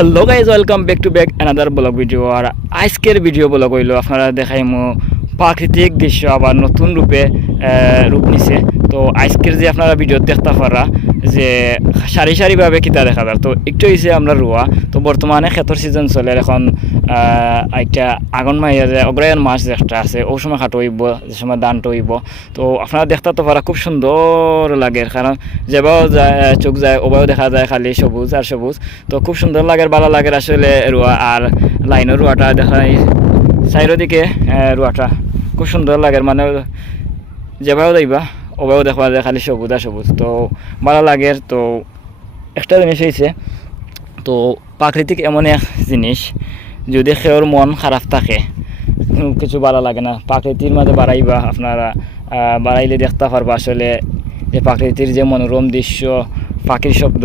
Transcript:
Hello guys, welcome back to back another blog video. আর আজকের video blog হইলো আপনারা দেখাইমু প্রাকৃতিক দৃশ্য আবার নতুন রূপে রূপ নিছে। তো আজকের যে আপনারা ভিডিও দেখতে পারা যে সারি সারিভাবে কিতা দেখা যায়, তো একটু হয়েছে আমরা রোয়া। তো বর্তমানে ক্ষেতর সিজন চলে, এখন একটা আগুন মাইয়া যায় অগ্রায়ণ মাস একটা আছে, ওই সময় খাটো হইব, যে সময় দানটা হইব। তো আপনারা দেখতে তো পারা খুব সুন্দর লাগে, কারণ যেভাবে যায় চোখ যায় ওভাবেও দেখা যায় খালি সবুজ আর সবুজ। তো খুব সুন্দর লাগে, ভালো লাগে আসলে রোয়া। আর লাইনের রোয়াটা দেখা চারিদিকে রোয়াটা খুব সুন্দর লাগে, মানে যেভাবে যাইবা ওভাবেও দেখা যায় খালি সবুজ আর সবুজ, তো ভালো লাগে। তো একটা জিনিস হয়েছে, তো প্রাকৃতিক এমন এক জিনিস, যদি কেউর মন খারাপ থাকে, কিছু ভালো লাগে না, প্রাকৃতির মাঝে বাড়াইবা আপনারা, বাড়াইলে দেখতে পারবা আসলে যে প্রাকৃতির যে মনোরম দৃশ্য, পাখির শব্দ,